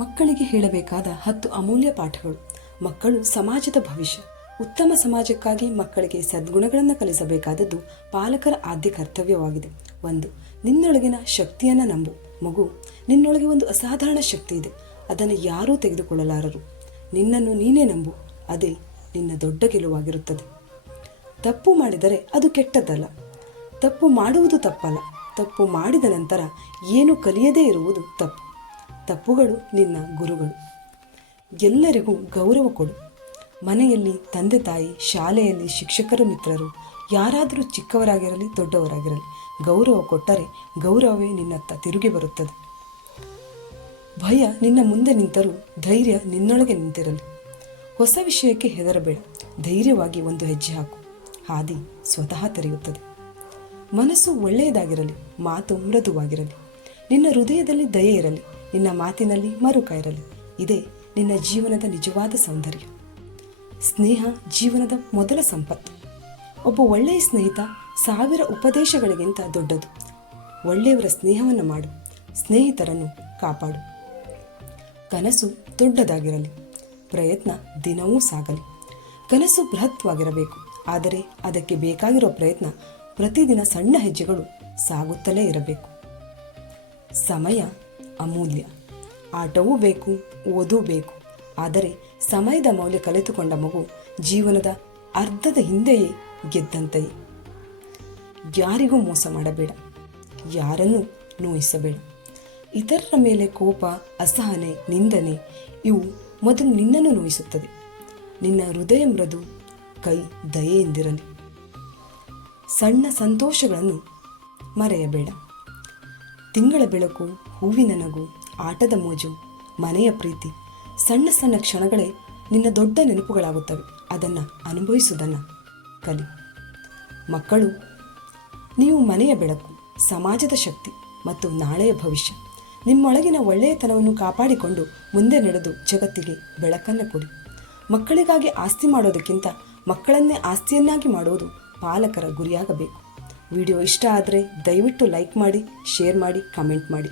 ಮಕ್ಕಳಿಗೆ ಹೇಳಬೇಕಾದ ಹತ್ತು ಅಮೂಲ್ಯ ಪಾಠಗಳು. ಮಕ್ಕಳು ಸಮಾಜದ ಭವಿಷ್ಯ. ಉತ್ತಮ ಸಮಾಜಕ್ಕಾಗಿ ಮಕ್ಕಳಿಗೆ ಸದ್ಗುಣಗಳನ್ನು ಕಲಿಸಬೇಕಾದದ್ದು ಪಾಲಕರ ಆದ್ಯ ಕರ್ತವ್ಯವಾಗಿದೆ. ಒಂದು, ನಿನ್ನೊಳಗಿನ ಶಕ್ತಿಯನ್ನು ನಂಬು. ಮಗು, ನಿನ್ನೊಳಗೆ ಒಂದು ಅಸಾಧಾರಣ ಶಕ್ತಿ ಇದೆ. ಅದನ್ನು ಯಾರೂ ತೆಗೆದುಕೊಳ್ಳಲಾರರು. ನಿನ್ನನ್ನು ನೀನೇ ನಂಬು. ಅದೇ ನಿನ್ನ ದೊಡ್ಡ ಗೆಲುವಾಗಿರುತ್ತದೆ. ತಪ್ಪು ಮಾಡಿದರೆ ಅದು ಕೆಟ್ಟದ್ದಲ್ಲ. ತಪ್ಪು ಮಾಡುವುದು ತಪ್ಪಲ್ಲ. ತಪ್ಪು ಮಾಡಿದ ನಂತರ ಏನು ಕಲಿಯದೇ ಇರುವುದು ತಪ್ಪು. ತಪ್ಪುಗಳು ನಿನ್ನ ಗುರುಗಳು. ಎಲ್ಲರಿಗೂ ಗೌರವ ಕೊಡು. ಮನೆಯಲ್ಲಿ ತಂದೆ ತಾಯಿ, ಶಾಲೆಯಲ್ಲಿ ಶಿಕ್ಷಕರು ಮಿತ್ರರು, ಯಾರಾದರೂ ಚಿಕ್ಕವರಾಗಿರಲಿ, ದೊಡ್ಡವರಾಗಿರಲಿ, ಗೌರವ ಕೊಟ್ಟರೆ ಗೌರವವೇ ನಿನ್ನತ್ತ ತಿರುಗಿ ಬರುತ್ತದೆ. ಭಯ ನಿನ್ನ ಮುಂದೆ ನಿಂತರೂ ಧೈರ್ಯ ನಿನ್ನೊಳಗೆ ನಿಂತಿರಲಿ. ಹೊಸ ವಿಷಯಕ್ಕೆ ಹೆದರಬೇಡ. ಧೈರ್ಯವಾಗಿ ಒಂದು ಹೆಜ್ಜೆ ಹಾಕು. ಹಾದಿ ಸ್ವತಃ ತೆರೆಯುತ್ತದೆ. ಮನಸ್ಸು ಒಳ್ಳೆಯದಾಗಿರಲಿ, ಮಾತು ಮೃದುವಾಗಿರಲಿ. ನಿನ್ನ ಹೃದಯದಲ್ಲಿ ದಯೆ ಇರಲಿ. ನಿನ್ನ ಮಾತಿನಲ್ಲಿ ಮರುಕ ಇರಲಿ ಇದೇ ನಿನ್ನ ಜೀವನದ ನಿಜವಾದ ಸೌಂದರ್ಯ. ಸ್ನೇಹ ಜೀವನದ ಮೊದಲ ಸಂಪತ್ತು. ಒಬ್ಬ ಒಳ್ಳೆಯ ಸ್ನೇಹಿತ ಸಾವಿರ ಉಪದೇಶಗಳಿಗಿಂತ ದೊಡ್ಡದು. ಒಳ್ಳೆಯವರ ಸ್ನೇಹವನ್ನು ಮಾಡು. ಸ್ನೇಹಿತರನ್ನು ಕಾಪಾಡು. ಕನಸು ದೊಡ್ಡದಾಗಿರಲಿ. ಪ್ರಯತ್ನ ದಿನವೂ ಸಾಗಲಿ. ಕನಸು ಬೃಹತ್ವಾಗಿರಬೇಕು. ಆದರೆ ಅದಕ್ಕೆ ಬೇಕಾಗಿರೋ ಪ್ರಯತ್ನ ಪ್ರತಿದಿನ ಸಣ್ಣ ಹೆಜ್ಜೆಗಳು ಸಾಗುತ್ತಲೇ ಇರಬೇಕು. ಸಮಯ ಅಮೂಲ್ಯ. ಆಟವೂ ಬೇಕು, ಓದೂ ಬೇಕು. ಆದರೆ ಸಮಯದ ಮೌಲ್ಯ ಕಲಿತುಕೊಂಡ ಮಗು ಜೀವನದ ಅರ್ಧದ ಹಿಂದೆಯೇ ಗೆದ್ದಂತೆಯೇ. ಯಾರಿಗೂ ಮೋಸ ಮಾಡಬೇಡ, ಯಾರನ್ನೂ ನೋಯಿಸಬೇಡ. ಇತರರ ಮೇಲೆ ಕೋಪ, ಅಸಹನೆ, ನಿಂದನೆ, ಇವು ಮೊದಲು ನಿನ್ನನ್ನು ನೋಯಿಸುತ್ತದೆ. ನಿನ್ನ ಹೃದಯ ಮೃದು, ಕೈ ದಯೆಯಿಂದಿರಲಿ. ಸಣ್ಣ ಸಂತೋಷಗಳನ್ನು ಮರೆಯಬೇಡ. ತಿಂಗಳ ಬೆಳಕು, ಹೂವಿನ ನಗು, ಆಟದ ಮೋಜು, ಮನೆಯ ಪ್ರೀತಿ, ಸಣ್ಣ ಸಣ್ಣ ಕ್ಷಣಗಳೇ ನಿನ್ನ ದೊಡ್ಡ ನೆನಪುಗಳಾಗುತ್ತವೆ. ಅದನ್ನು ಅನುಭವಿಸುವುದನ್ನು ಕಲಿ. ಮಕ್ಕಳು, ನೀವು ಮನೆಯ ಬೆಳಕು, ಸಮಾಜದ ಶಕ್ತಿ ಮತ್ತು ನಾಳೆಯ ಭವಿಷ್ಯ. ನಿಮ್ಮೊಳಗಿನ ಒಳ್ಳೆಯತನವನ್ನು ಕಾಪಾಡಿಕೊಂಡು ಮುಂದೆ ನಡೆದು ಜಗತ್ತಿಗೆ ಬೆಳಕನ್ನು ಕೊಡಿ. ಮಕ್ಕಳಿಗಾಗಿ ಆಸ್ತಿ ಮಾಡೋದಕ್ಕಿಂತ ಮಕ್ಕಳನ್ನೇ ಆಸ್ತಿಯನ್ನಾಗಿ ಮಾಡುವುದು ಪಾಲಕರ ಗುರಿಯಾಗಬೇಕು. ವಿಡಿಯೋ ಇಷ್ಟ ಆದರೆ ದಯವಿಟ್ಟು ಲೈಕ್ ಮಾಡಿ ಶೇರ್ ಮಾಡಿ ಕಮೆಂಟ್ ಮಾಡಿ.